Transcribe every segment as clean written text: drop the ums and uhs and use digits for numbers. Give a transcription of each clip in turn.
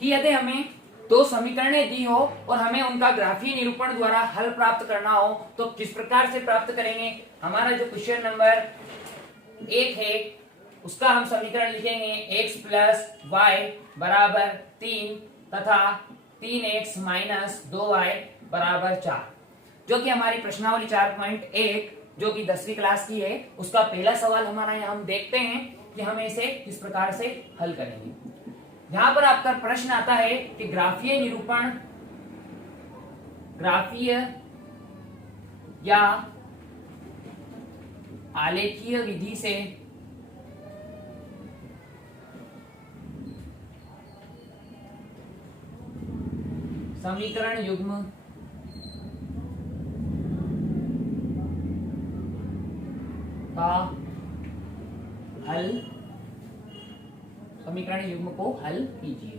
कि यदि हमें दो समीकरणें दी हो और हमें उनका ग्राफीय निरूपण द्वारा हल प्राप्त करना हो तो किस प्रकार से प्राप्त करेंगे। हमारा जो क्वेश्चन नंबर 1 है उसका हम समीकरण लिखेंगे x प्लस वाई बराबर 3 तथा 3x माइनस 2y बराबर 4, जो कि हमारी प्रश्नावली 4.1 जो कि 10वीं क्लास की है उसका पहला सवाल हमारा यहाँ हम देखते हैं कि हमें इसे किस प्रकार से हल करेंगे। यहां पर आपका प्रश्न आता है कि ग्राफीय निरूपण, ग्राफीय या आलेखीय विधि से समीकरण युग्म का हल, समीकरण युग्म को हल कीजिए।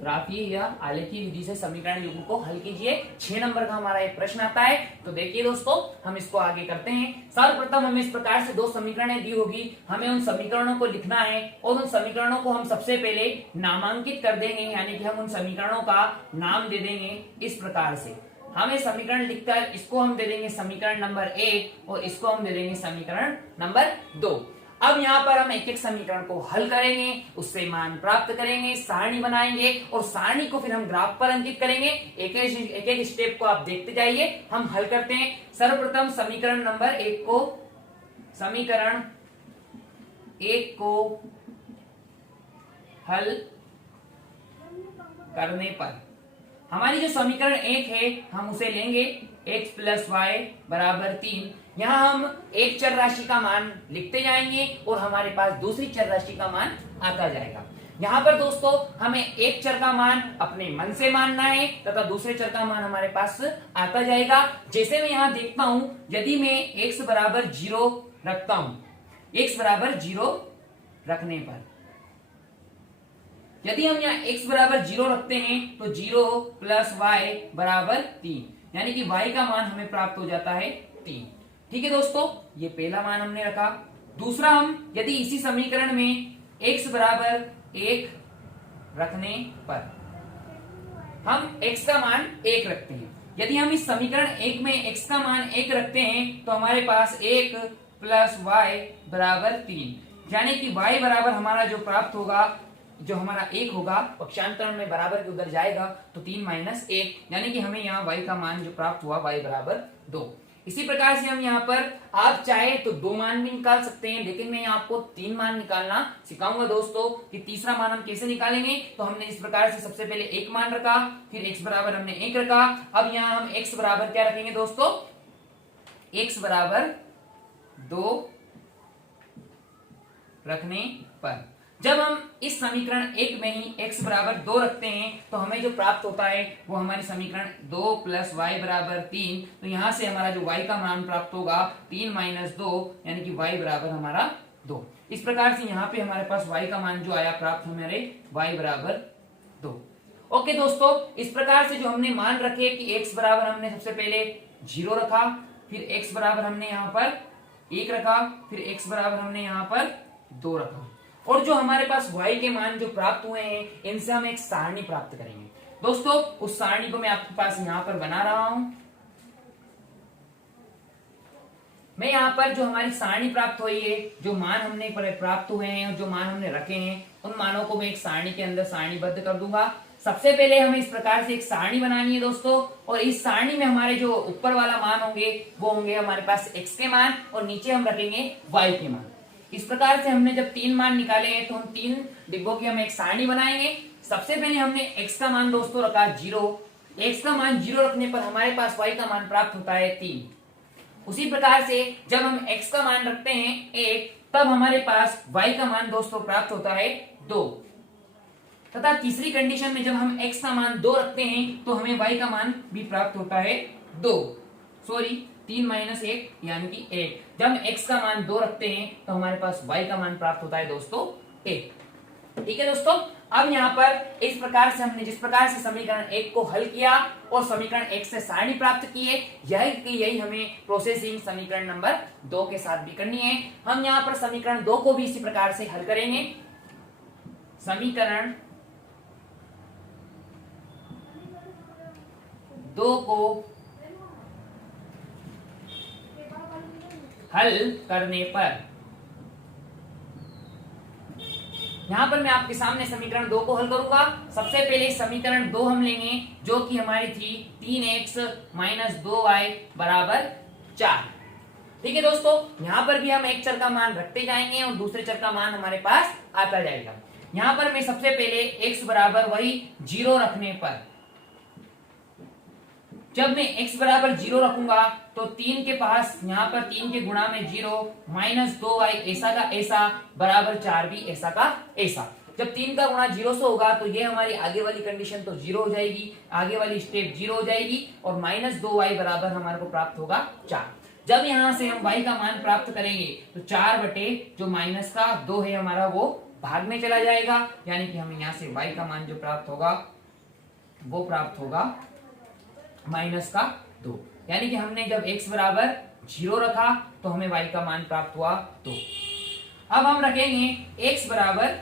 ग्राफीय या आलेखीय विधि से समीकरण युग्म को हल कीजिए। 6 नंबर का हमारा एक प्रश्न आता है। तो देखिए दोस्तों, हम इसको आगे करते हैं। सर्वप्रथम हमें इस प्रकार से दो समीकरणें दी होगी, हमें उन समीकरणों को लिखना है और उन समीकरणों को हम सबसे पहले नामांकित कर देंगे, यानी कि हम उन समीकरणों का नाम दे देंगे इस प्रकार से। हमें समीकरण लिखकर इसको हम दे देंगे समीकरण नंबर 1 और इसको हम दे देंगे समीकरण नंबर 2। अब यहाँ पर हम एक एक समीकरण को हल करेंगे, उससे मान प्राप्त करेंगे, सारणी बनाएंगे और सारणी को फिर हम ग्राफ पर अंकित करेंगे। एक एक स्टेप को आप देखते जाइए, हम हल करते हैं। सर्वप्रथम समीकरण नंबर 1 को, समीकरण 1 को हल करने पर हमारी जो समीकरण 1 है हम उसे लेंगे x प्लस वाई बराबर 3। यहाँ हम एक चर राशि का मान लिखते जाएंगे और हमारे पास दूसरी चर राशि का मान आता जाएगा। यहाँ पर दोस्तों हमें एक चर का मान अपने मन से मानना है तथा दूसरे चर का मान हमारे पास आता जाएगा। जैसे मैं यहाँ देखता हूं, यदि मैं x बराबर 0 रखता हूं, x बराबर 0 रखने पर, यदि हम यहाँ x बराबर 0 रखते हैं तो 0 प्लस वाई बराबर 3, यानी कि y का मान हमें प्राप्त हो जाता है 3। ठीक है दोस्तों, ये पहला मान हमने रखा। दूसरा, हम यदि इसी समीकरण में x बराबर 1 रखने पर हम x का मान 1 रखते हैं। यदि हम इस समीकरण 1 में x का मान 1 रखते हैं तो हमारे पास 1 प्लस वाई बराबर 3, यानी कि y बराबर हमारा जो प्राप्त होगा, जो हमारा 1 होगा पक्षांतरण में बराबर के उधर जाएगा तो 3 माइनस 1, यानी कि हमें यहाँ y का मान जो प्राप्त हुआ y बराबर 2। इसी प्रकार से हम यहाँ पर, आप चाहे तो 2 मान भी निकाल सकते हैं, लेकिन मैं आपको 3 मान निकालना सिखाऊंगा दोस्तों कि तीसरा मान हम कैसे निकालेंगे। तो हमने इस प्रकार से सबसे पहले 1 मान रखा, फिर x बराबर हमने 1 रखा। अब यहाँ हम x बराबर क्या रखेंगे दोस्तों, x बराबर 2 रखने पर जब हम इस समीकरण 1 में ही x बराबर 2 रखते हैं तो हमें जो प्राप्त होता है वो हमारी समीकरण 2 प्लस वाई बराबर 3। तो यहां से हमारा जो y का मान प्राप्त होगा 3 माइनस 2, यानी कि y बराबर हमारा 2। इस प्रकार से यहाँ पे हमारे पास y का मान जो आया प्राप्त हमारे y बराबर 2। ओके दोस्तों, इस प्रकार से जो हमने मान रखे कि x बराबर हमने सबसे पहले 0 रखा, फिर x बराबर हमने यहाँ पर 1 रखा, फिर x बराबर हमने यहाँ पर 2 रखा, और जो हमारे पास y के मान जो प्राप्त हुए हैं इनसे हम एक सारणी प्राप्त करेंगे। दोस्तों उस सारणी को मैं आपके पास यहाँ पर बना रहा हूं। मैं यहाँ पर जो हमारी सारणी प्राप्त हुई है, जो मान हमने प्राप्त हुए हैं और जो मान हमने रखे हैं, उन मानों को मैं एक सारणी के अंदर सारणीबद्ध कर दूंगा। सबसे पहले हमें इस प्रकार से एक सारणी बनानी है दोस्तों, और इस सारणी में हमारे जो ऊपर वाला मान होंगे वो होंगे हमारे पास x के मान और नीचे हम रखेंगे y के मान। इस प्रकार से हमने जब 3 मान निकाले हैं तो हम 3 डिब्बों की हम एक सारणी बनाएंगे। सबसे पहले हमने x का मान दोस्तों रखा 0। x का मान 0 रखने पर हमारे पास y का मान प्राप्त होता है 3। उसी प्रकार से जब हम x का मान रखते हैं 1, तब हमारे पास y का मान दोस्तों प्राप्त होता है 2। तथा तीसरी कंडीशन में जब हम x का मान 2 रखते हैं तो हमें y का मान भी प्राप्त होता है 2, 3 माइनस 1 यानी कि 1। जब हम x का मान 2 रखते हैं तो हमारे पास y का मान प्राप्त होता है दोस्तों 1। ठीक है दोस्तों, अब यहाँ पर इस प्रकार से हमने जिस प्रकार से समीकरण 1 को हल किया और समीकरण 1 से सारणी प्राप्त की है, यही हमें प्रोसेसिंग समीकरण नंबर 2 के साथ भी करनी है। हम यहाँ पर समीकरण 2 को भी इसी प्रकार से हल करेंगे। समीकरण 2 को हल करने पर, यहां पर मैं आपके सामने समीकरण 2 को हल करूंगा। सबसे पहले समीकरण 2 हम लेंगे जो कि हमारी थी 3x माइनस 2y बराबर 4। ठीक है दोस्तों, यहां पर भी हम एक चर का मान रखते जाएंगे और दूसरे चर का मान हमारे पास आता जाएगा। यहां पर मैं सबसे पहले x बराबर वही 0 रखने पर, जब मैं x बराबर 0 रखूंगा तो 3 के पास यहां पर 3 के गुणा में 0 माइनस 2y ऐसा का ऐसा बराबर 4 भी ऐसा का ऐसा। जब 3 का गुणा 0 से होगा तो ये हमारी आगे वाली कंडीशन तो 0 हो जाएगी, आगे वाली स्टेप 0 हो जाएगी और माइनस 2y बराबर हमारे को प्राप्त होगा 4। जब यहां से हम y का मान प्राप्त करेंगे तो 4 बटे जो माइनस का 2 है हमारा वो भाग में चला जाएगा, यानी कि हमें यहां से y का मान जो प्राप्त होगा वो प्राप्त होगा माइनस का 2। यानी कि हमने जब x बराबर 0 रखा तो हमें y का मान प्राप्त हुआ 2। अब हम रखेंगे x बराबर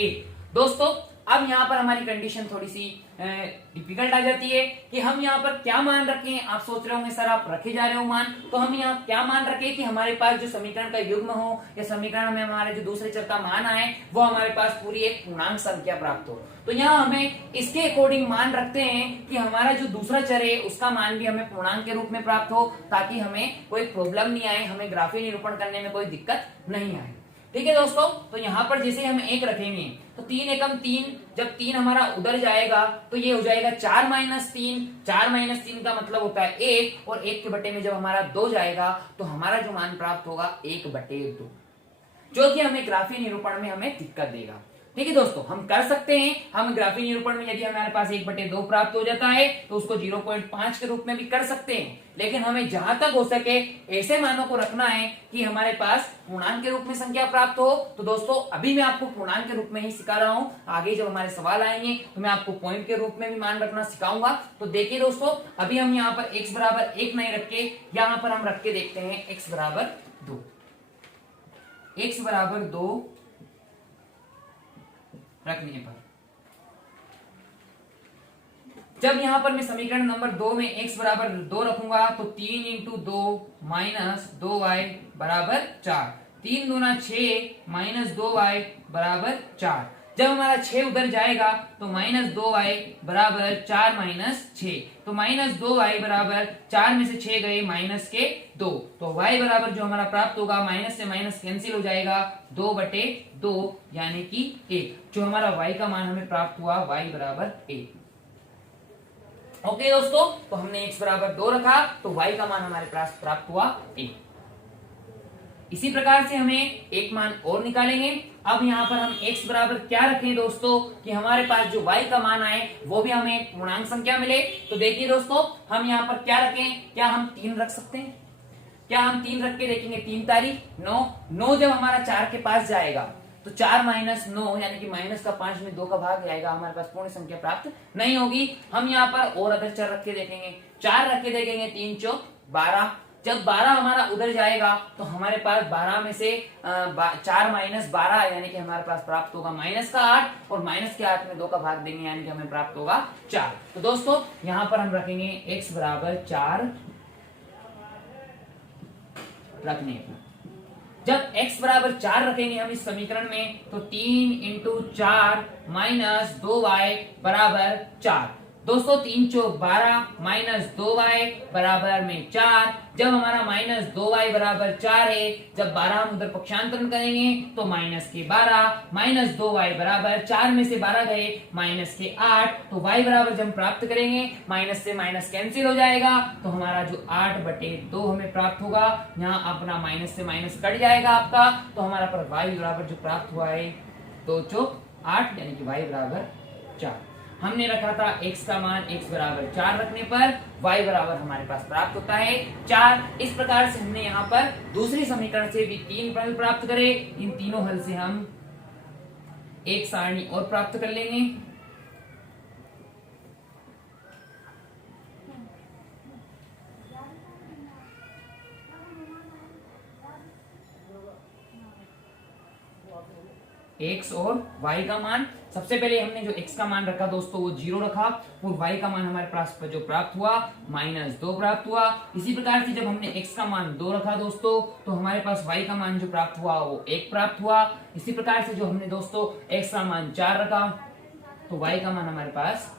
1। दोस्तों अब यहाँ पर हमारी कंडीशन थोड़ी सी डिफिकल्ट आ जाती है कि हम यहाँ पर क्या मान रखें। आप सोच रहे होंगे सर आप रखे जा रहे हो मान, तो हम यहाँ क्या मान रखें कि हमारे पास जो समीकरण का युग्म हो या समीकरण में हमारे जो दूसरे चर का मान आए वो हमारे पास पूरी एक पूर्णांक संख्या प्राप्त हो। तो यहाँ हमें इसके अकॉर्डिंग मान रखते हैं कि हमारा जो दूसरा चर है उसका मान भी हमें पूर्णांक के रूप में प्राप्त हो, ताकि हमें कोई प्रॉब्लम नहीं आए, हमें ग्राफीय निरूपण करने में कोई दिक्कत नहीं आए। ठीक है दोस्तों, तो यहाँ पर जैसे हम 1 रखेंगे तो 3 एकम 3, जब 3 हमारा उधर जाएगा तो ये हो जाएगा 4 माइनस 3। 4 माइनस 3 का मतलब होता है 1, और 1 के बटे में जब हमारा 2 जाएगा तो हमारा जो मान प्राप्त होगा 1/2, जो कि हमें ग्राफीय निरूपण में हमें दिक्कत देगा। ठीक है दोस्तों, हम कर सकते हैं, हम ग्राफीय निरूपण में यदि हमारे पास 1/2 प्राप्त हो जाता है तो उसको 0.5 के रूप में भी कर सकते हैं, लेकिन हमें जहां तक हो सके ऐसे मानों को रखना है कि हमारे पास पूर्णांक के रूप में संख्या प्राप्त हो। तो दोस्तों अभी मैं आपको पूर्णांक के रूप में ही सिखा रहा हूं, आगे जब हमारे सवाल आएंगे तो मैं आपको पॉइंट के रूप में भी मान रखना सिखाऊंगा। तो देखिए दोस्तों, अभी हम यहाँ पर x बराबर 1 नहीं रख के यहाँ पर हम रख के देखते हैं x बराबर 2। x बराबर 2 रखने पर, जब यहां पर मैं समीकरण नंबर 2 में x बराबर 2 रखूंगा तो 3 इंटू 2 माइनस 2y बराबर 4। 3 दूना 6 माइनस 2y बराबर 4। जब हमारा 6 उधर जाएगा तो माइनस 2y बराबर 4 माइनस 6, तो माइनस 2y बराबर 4 में से 6 गए माइनस के 2, तो y बराबर जो हमारा प्राप्त होगा माइनस से माइनस कैंसिल हो जाएगा 2/2 यानी कि 1। जो हमारा y का मान हमें प्राप्त हुआ y बराबर 1। ओके दोस्तों, तो हमने x बराबर 2 रखा तो y का मान हमारे पास प्राप्त हुआ 1। इसी प्रकार से हमें एक मान और निकालेंगे। अब यहाँ पर हम x बराबर क्या रखें दोस्तों कि हमारे पास जो y का मान आए वो भी हमें एक पूर्णांक संख्या मिले। तो देखिए दोस्तों, हम यहाँ पर क्या रखें, क्या हम 3 रख सकते हैं? क्या हम 3 रख के देखेंगे? 3 तारीख 9 जब हमारा 4 के पास जाएगा तो 4 माइनस 9 यानी कि माइनस का 5 में 2 का भाग जाएगा, हमारे पास पूर्ण संख्या प्राप्त नहीं होगी। हम यहाँ पर और अगर चर रख के देखेंगे, 4 रख के देखेंगे, 3 चौक 12। जब 12 हमारा उधर जाएगा तो हमारे पास 12 में से 4 माइनस 12 यानी कि हमारे पास प्राप्त होगा माइनस का 8, और माइनस के 8 में 2 का भाग देंगे यानी कि हमें प्राप्त होगा 4। तो दोस्तों यहाँ पर हम रखेंगे x बराबर 4 रखने पर। जब x बराबर 4 रखेंगे हम इस समीकरण में तो 3 इंटू 4 माइनस 2y बराबर 4। दोस्तों 3 चौक 12 माइनस 2y बराबर में 4। जब हमारा माइनस 2y बराबर 4 है, जब 12 हम उधर पक्षांतरण करेंगे तो माइनस के 12 माइनस 2y बराबर 4 में से 12 गए माइनस के 8, तो y बराबर जब हम प्राप्त करेंगे माइनस से माइनस कैंसिल हो जाएगा तो हमारा जो 8/2 हमें प्राप्त होगा। यहाँ अपना माइनस से माइनस कट जाएगा आपका, तो हमारा पर y बराबर जो प्राप्त हुआ है 2 चौक 8 यानी कि y बराबर 4। हमने रखा था x का मान x बराबर 4 रखने पर y बराबर हमारे पास प्राप्त होता है 4। इस प्रकार से हमने यहाँ पर दूसरी समीकरण से भी 3 हल प्राप्त करे। इन तीनों हल से हम एक सारणी और प्राप्त कर लेंगे। x और y का मान सबसे पहले हमने जो x का मान रखा दोस्तों वो 0 रखा और y का मान हमारे पास जो प्राप्त हुआ -2 प्राप्त हुआ। इसी प्रकार से जब हमने x का मान 2 रखा दोस्तों तो हमारे पास y का मान जो प्राप्त हुआ वो 1 प्राप्त हुआ। इसी प्रकार से जो हमने दोस्तों x का मान 4 रखा तो y का मान हमारे पास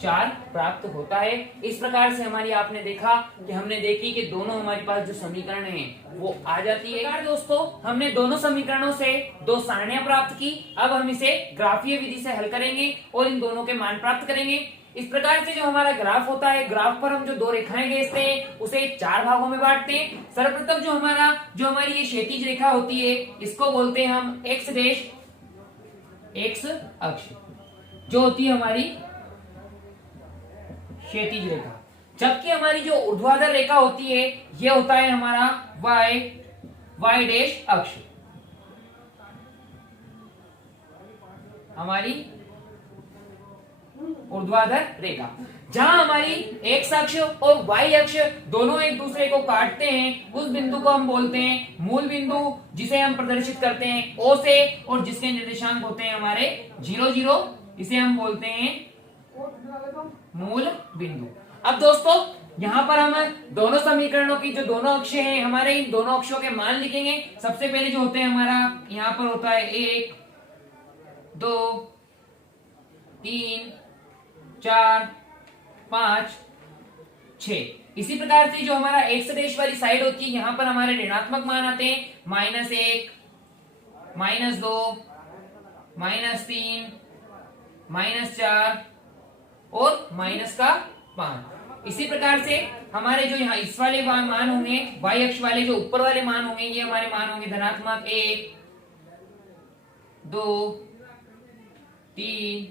4 प्राप्त होता है। इस प्रकार से हमारी आपने देखा कि हमने देखी कि दोनों हमारे पास जो समीकरण हैं वो आ जाती है। दोस्तों हमने दोनों समीकरणों से दो सारणियां प्राप्त की। अब हम इसे ग्राफीय विधि से हल करेंगे और इन दोनों के मान प्राप्त करेंगे। इस प्रकार से जो हमारा ग्राफ होता है, ग्राफ पर हम जो दो रेखाएं खींचते हैं उसे 4 भागों में बांटते हैं। सर्वप्रथम जो हमारी ये क्षैतिज रेखा होती है इसको बोलते हैं हम x डैश, x अक्ष जो होती है हमारी क्षैतिज रेखा, जबकि हमारी जो ऊर्ध्वाधर रेखा होती है यह होता है हमारा y डैश अक्ष। हमारी ऊर्ध्वाधर रेखा जहां हमारी x अक्ष और y अक्ष दोनों एक दूसरे को काटते हैं उस बिंदु को हम बोलते हैं मूल बिंदु, जिसे हम प्रदर्शित करते हैं O से और जिसके निर्देशांक होते हैं हमारे 0 0, इसे हम बोलते हैं मूल बिंदु। अब दोस्तों यहाँ पर हम दोनों समीकरणों की जो दोनों अक्ष हैं हमारे इन दोनों अक्षों के मान लिखेंगे। सबसे पहले जो होते हैं हमारा यहाँ पर होता है 1 2 3 4 5 6। इसी प्रकार से जो हमारा एक्स डैश वाली साइड होती है यहाँ पर हमारे ऋणात्मक मान आते हैं -1 -2 -3 -4 और -5। इसी प्रकार से हमारे जो यहाँ इस वाले मान होंगे y अक्ष वाले जो ऊपर वाले मान होंगे ये हमारे मान होंगे धनात्मक 1 2 3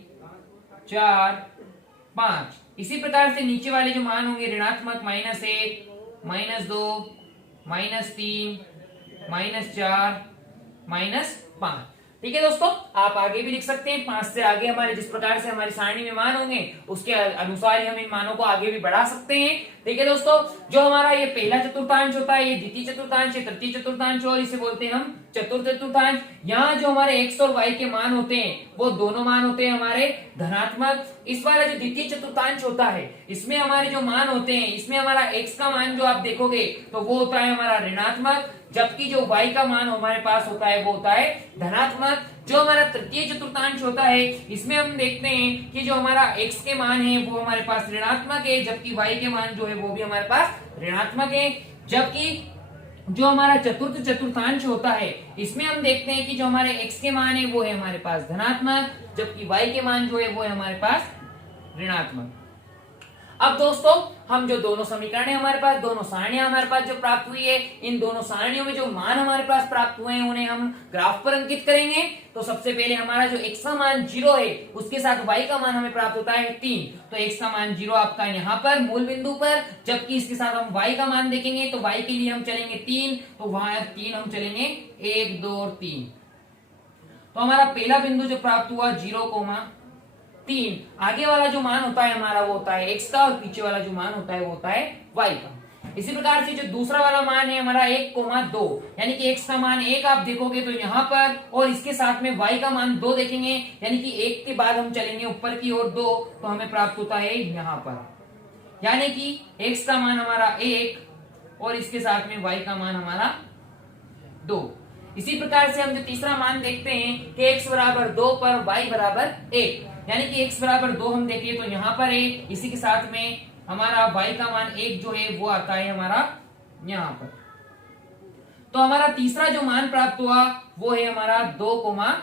4 5। इसी प्रकार से नीचे वाले जो मान होंगे ऋणात्मक -1 -2 -3 -4 -5। ठीक है दोस्तों, आप आगे भी लिख सकते हैं 5 से आगे हमारे जिस प्रकार से हमारी सारणी में मान होंगे उसके अनुसार ही हम इन मानों को आगे भी बढ़ा सकते हैं। ठीक है दोस्तों, जो हमारा ये पहला चतुर्थांश होता है, ये द्वितीय चतुर्थांश, ये तृतीय चतुर्थांश और इसे बोलते हैं हम चतुर्थ चतुर्थांश। यहाँ जो हमारे x और y के मान होते हैं वो दोनों मान होते हैं हमारे धनात्मक। इस वाला जो द्वितीय चतुर्थांश होता है इसमें हमारे जो मान होते हैं इसमें हमारा x का मान जो आप देखोगे तो वो होता है हमारा ऋणात्मक, जबकि जो y का मान हमारे पास होता है वो होता है धनात्मक। जो हमारा तृतीय चतुर्थांश होता है इसमें हम देखते हैं कि जो हमारा x के मान है वो हमारे पास ऋणात्मक है, जबकि y के मान जो है वो भी हमारे पास ऋणात्मक है। जबकि जो हमारा चतुर्थ चतुर्थांश होता है इसमें हम देखते हैं कि जो हमारे x के मान है वो है हमारे पास धनात्मक, जबकि y के मान जो है वो है हमारे पास ऋणात्मक। अब दोस्तों हम जो दोनों समीकरण है हमारे पास, दोनों सारणियां हमारे पास जो प्राप्त हुई है, इन दोनों सारणियों में जो मान हमारे पास प्राप्त हुए हैं उन्हें हम ग्राफ पर अंकित करेंगे। तो सबसे पहले हमारा जो x का मान 0 है उसके साथ y का मान हमें प्राप्त होता है 3। तो x का मान 0 आपका यहाँ पर मूल बिंदु पर, जबकि इसके साथ हम y का मान देखेंगे तो y के लिए हम चलेंगे 3, तो वहां 3 हम चलेंगे 1 2 और 3। तो हमारा पहला बिंदु जो प्राप्त हुआ 0,3। आगे वाला जो मान होता है हमारा वो होता है x का और पीछे वाला जो मान होता है वो होता है y का। इसी प्रकार से जो दूसरा वाला मान है हमारा 1,2, यानी कि x का मान 1 आप देखोगे तो यहाँ पर, और इसके साथ में y का मान 2 देखेंगे, यानी कि 1 के बाद हम चलेंगे ऊपर की ओर 2, तो हमें प्राप्त होता है यहाँ पर, यानी कि x का मान हमारा 1 और इसके साथ में y का मान हमारा 2। इसी प्रकार से हम जो तीसरा मान देखते हैं कि x बराबर 2 पर y बराबर 1, यानी कि x बराबर 2 हम देखें तो यहाँ पर है, इसी के साथ में हमारा y का मान 1 जो है वो आता है हमारा यहाँ पर। तो हमारा तीसरा जो मान प्राप्त हुआ वो है हमारा 2,1।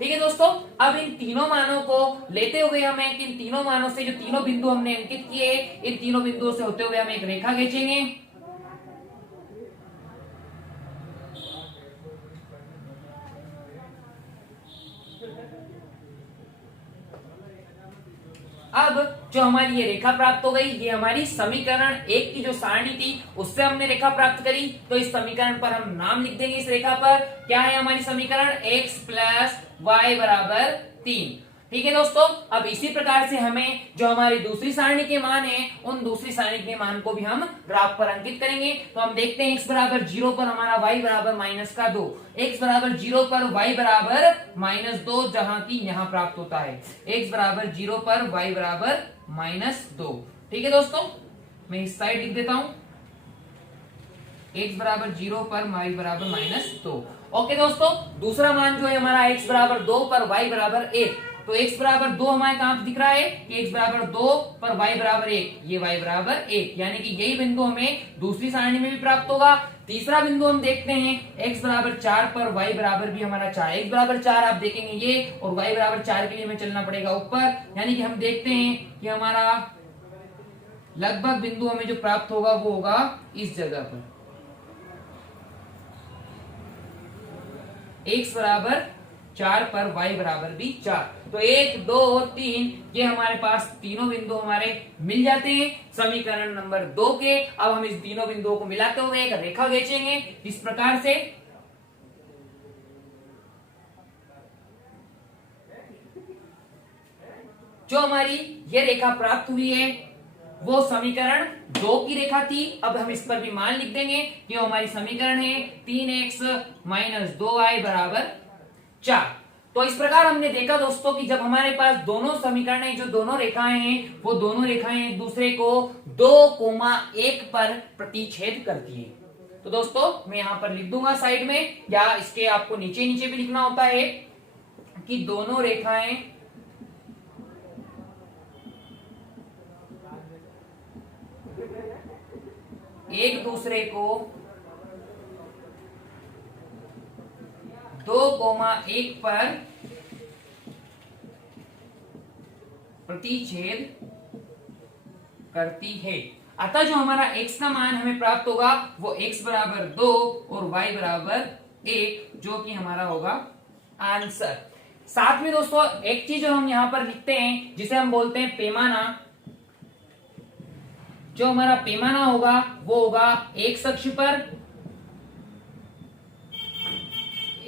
ठीक है दोस्तों, अब इन तीनों मानों को लेते हुए हमें इन तीनों मानों से जो तीनों बिंदु हमने अंकित किए इन तीनों बिंदुओं से होते हुए हम एक रेखा खींचेंगे। अब जो हमारी ये रेखा प्राप्त हो गई, ये हमारी समीकरण 1 की जो सारणी थी उससे हमने रेखा प्राप्त करी। तो इस समीकरण पर हम नाम लिख देंगे। इस रेखा पर क्या है हमारी समीकरण x प्लस y बराबर 3। ठीक है दोस्तों। अब इसी प्रकार से हमें जो हमारी दूसरी सारणी के मान है उन दूसरी सारणी के मान को भी हम ग्राफ पर अंकित करेंगे। तो हम देखते हैं x बराबर 0 पर हमारा y बराबर -2, x बराबर 0 पर y बराबर -2 जहां की यहां प्राप्त होता है, x बराबर 0 पर y बराबर -2। ठीक है दोस्तों, मैं इस साइड लिख देता हूं, x बराबर 0 पर y बराबर -2। ओके दोस्तों, दूसरा मान जो है हमारा x बराबर 2 पर y बराबर 1। तो x बराबर 2 हमारे कहां दिख रहा है कि x बराबर 2 पर y बराबर 1, ये y बराबर 1, यानी कि यही बिंदु हमें दूसरी सारणी में भी प्राप्त होगा। तीसरा बिंदु हम देखते हैं x बराबर 4 पर y बराबर भी हमारा 4, x बराबर 4 आप देखेंगे ये, और y बराबर 4 के लिए हमें चलना पड़ेगा ऊपर, यानी कि हम देखते हैं कि हमारा लगभग बिंदु हमें जो प्राप्त होगा वो होगा इस जगह पर, x बराबर 4 पर y बराबर भी 4। तो 1, 2 और 3 ये हमारे पास तीनों बिंदु हमारे मिल जाते हैं समीकरण नंबर 2 के। अब हम इस तीनों बिंदुओं को मिलाते हुए एक रेखा खींचेंगे इस प्रकार से। जो हमारी ये रेखा प्राप्त हुई है वो समीकरण 2 की रेखा थी। अब हम इस पर भी मान लिख देंगे कि हमारी समीकरण है 3x - 2y बराबर 4। तो इस प्रकार हमने देखा दोस्तों कि जब हमारे पास दोनों समीकरण जो दोनों रेखाएं हैं वो दोनों रेखाएं एक दूसरे को 2,1 पर प्रतिच्छेद करती है। तो दोस्तों मैं यहां पर लिख दूंगा साइड में, या इसके आपको नीचे नीचे भी लिखना होता है कि दोनों रेखाएं एक दूसरे को 2,1 पर प्रतिच्छेद करती है। अतः जो हमारा x का मान हमें प्राप्त होगा वो x बराबर 2 और y बराबर 1, जो कि हमारा होगा आंसर। साथ में दोस्तों एक चीज जो हम यहां पर लिखते हैं जिसे हम बोलते हैं पैमाना। जो हमारा पैमाना होगा वो होगा x अक्ष पर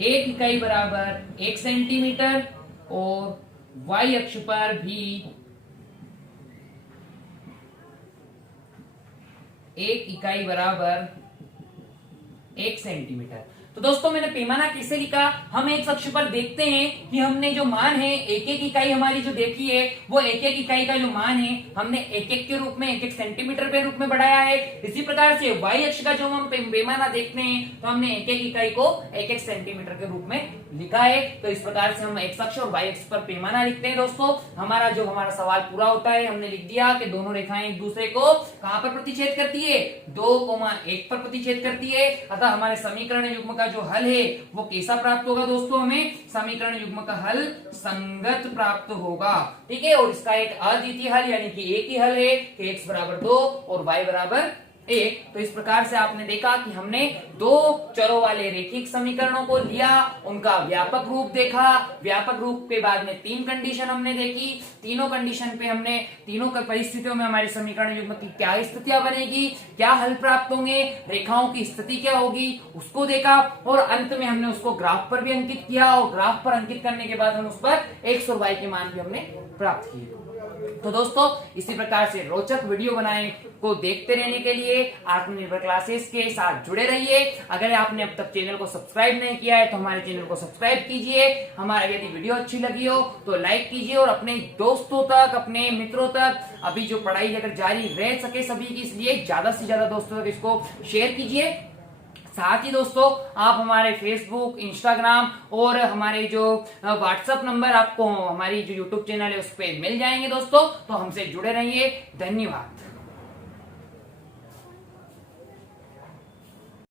1 इकाई बराबर 1 सेंटीमीटर और y अक्ष पर भी 1 इकाई बराबर 1 सेंटीमीटर। तो दोस्तों मैंने पैमाना कैसे लिखा, हम एक अक्ष पर देखते हैं कि हमने जो मान है एक एक इकाई हमारी जो देखी है वो एक एक इकाई का जो मान है हमने एक एक के रूप में, एक एक सेंटीमीटर के रूप में बढ़ाया है। इसी प्रकार से y अक्ष का जो हम पैमाना देखते हैं तो हमने एक एक इकाई को एक एक सेंटीमीटर के रूप में लिखा है। तो इस प्रकार से हम x अक्ष और y अक्ष पर पैमाना लिखते हैं। दोस्तों हमारा सवाल पूरा होता है, हमने लिख दिया कि दोनों रेखाएं एक दूसरे को कहां पर प्रतिच्छेद करती है, 2,1 पर प्रतिच्छेद करती है। अतः हमारे समीकरण युग्म का जो हल है वो कैसा प्राप्त होगा दोस्तों, हमें समीकरण युग्म का हल संगत प्राप्त होगा। ठीक है, और इसका एक अद्वितीय हल यानी कि एक ही हल है कि x बराबर 2 और y बराबर 1। तो इस प्रकार से आपने देखा कि हमने दो चरों वाले रेखिक समीकरणों को लिया, उनका व्यापक रूप देखा, व्यापक रूप के बाद में 3 कंडीशन हमने देखी, तीनों कंडीशन पे हमने तीनों परिस्थितियों में हमारे समीकरण युग्म की क्या स्थितियां बनेगी, क्या हल प्राप्त होंगे, रेखाओं की स्थिति क्या होगी उसको देखा, और अंत में हमने उसको ग्राफ पर भी अंकित किया, और ग्राफ पर अंकित करने के बाद हम उस पर x और y के मान भी हमने प्राप्त किए। तो दोस्तों इसी प्रकार से रोचक वीडियो बनाए को देखते रहने के लिए आत्मनिर्भर क्लासेस के साथ जुड़े रहिए। अगर आपने अब तक चैनल को सब्सक्राइब नहीं किया है तो हमारे चैनल को सब्सक्राइब कीजिए। हमारा यदि वीडियो अच्छी लगी हो तो लाइक कीजिए, और अपने दोस्तों तक, अपने मित्रों तक, अभी जो पढ़ाई अगर जारी रह सके सभी की, इसलिए ज्यादा से ज्यादा दोस्तों तक इसको शेयर कीजिए। साथ ही दोस्तों आप हमारे फेसबुक, इंस्टाग्राम और हमारे जो व्हाट्सएप नंबर आपको हमारी जो यूट्यूब चैनल है उस पर मिल जाएंगे दोस्तों। तो हमसे जुड़े रहिए। धन्यवाद।